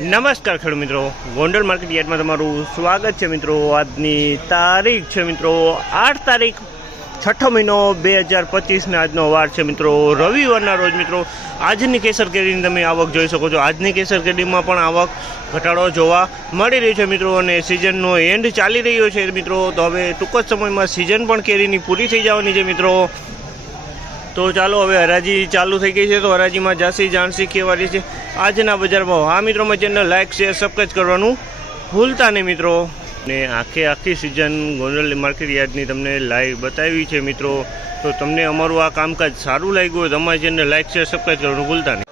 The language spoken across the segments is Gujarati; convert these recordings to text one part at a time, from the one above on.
નમસ્કાર ખેડૂત મિત્રો. ગોંડલ માર્કેટ યાર્ડમાં તમારું સ્વાગત છે મિત્રો. આજની તારીખ છે મિત્રો, આઠ તારીખ છઠ્ઠો મહિનો બે હજાર પચીસને આજનો વાર છે મિત્રો. રવિવારના રોજ મિત્રો, આજની કેસર કેરીની તમે આવક જોઈ શકો છો. આજની કેસર કેરીમાં પણ આવક ઘટાડો જોવા મળી રહ્યો છે મિત્રો અને સિઝનનો એન્ડ ચાલી રહ્યો છે મિત્રો. તો હવે ટૂંક જ સમયમાં સિઝન પણ કેરીની પૂરી થઈ જવાની છે મિત્રો. તો ચાલો, હવે હરાજી ચાલુ થઈ ગઈ છે, તો હરાજીમાં જાસી જાણસી કેવારી છે. આજના બજાર ભાવ હા મિત્રો, મારી ચેનલ લાઇક શેર સબસ્ક્રાઈબ કરવાનું ભૂલતા નહીં મિત્રો. ને આખે આખી સિઝન ગોંડલ માર્કેટ યાર્ડની તમને લાઈવ બતાવી છે મિત્રો. તો તમને અમારું આ કામકાજ સારું લાગ્યું હોય તો અમારી ચેનલ લાઇક શેર સબસ્ક્રાઈબ કરવાનું ભૂલતા નહીં.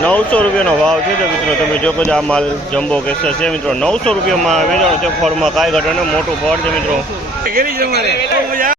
નવસો રૂપિયાનો ભાવ છે તો મિત્રો તમે જો કદાચ આ માલ જમ્બો કેસર છે મિત્રો, નવસો રૂપિયામાં વેચાણ છે ફળમાં કાંઈ ઘટે ને મોટું ફળ છે મિત્રો.